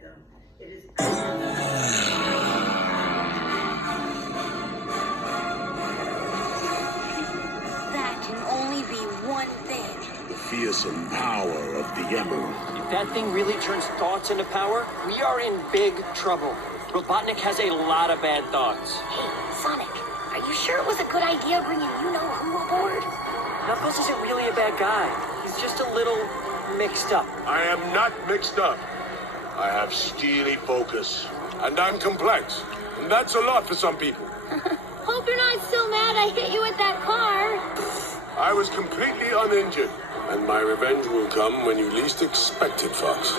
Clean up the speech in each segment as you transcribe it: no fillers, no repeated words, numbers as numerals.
them. It is That can only be one thing. The fearsome power of the Emerald. If that thing really turns thoughts into power, we are in big trouble. Robotnik has a lot of bad thoughts. Hey, Sonic, are you sure it was a good idea bringing you-know-who aboard? Knuckles isn't really a bad guy. He's just a little mixed up. I am not mixed up. I have steely focus. And I'm complex. And that's a lot for some people. Hope you're not still mad I hit you with that car. I was completely uninjured. And my revenge will come when you least expect it, Fox.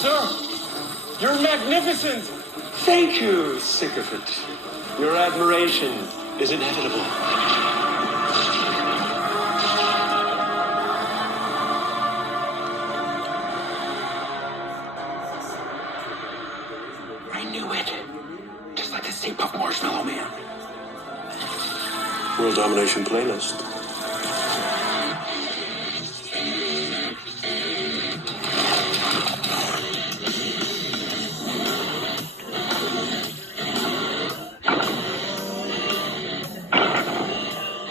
Sir, you're magnificent! Thank you, Sycophant. Your admiration is inevitable. I knew it. Just like the Stay Puft Marshmallow Man. World Domination Playlist.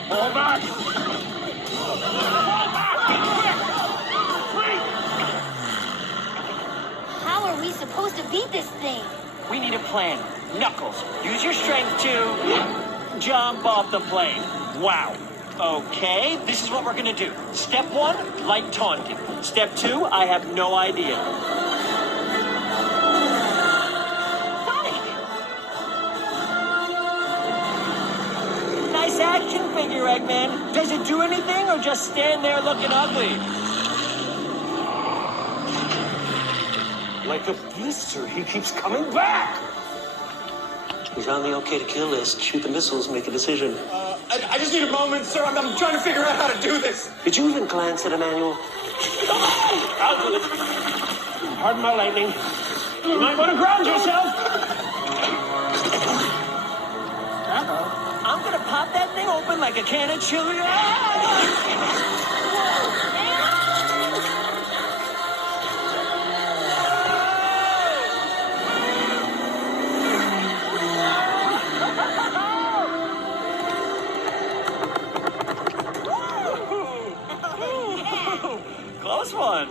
Hold back! How are we supposed to beat this thing? We need a plan. Knuckles, use your strength to jump off the plane. Wow. Okay, this is what we're gonna do. Step 1, light taunting. Step 2, I have no idea. Sonic! Nice action figure, Eggman. Does it do anything or just stand there looking ugly? Like a beast, sir, he keeps coming back! He's on the okay to kill list. Shoot the missiles, make a decision. I just need a moment, sir. I'm trying to figure out how to do this. Did you even glance at a manual? Pardon my lightning. You might want to ground yourself. I'm gonna pop that thing open like a can of chili. Close one.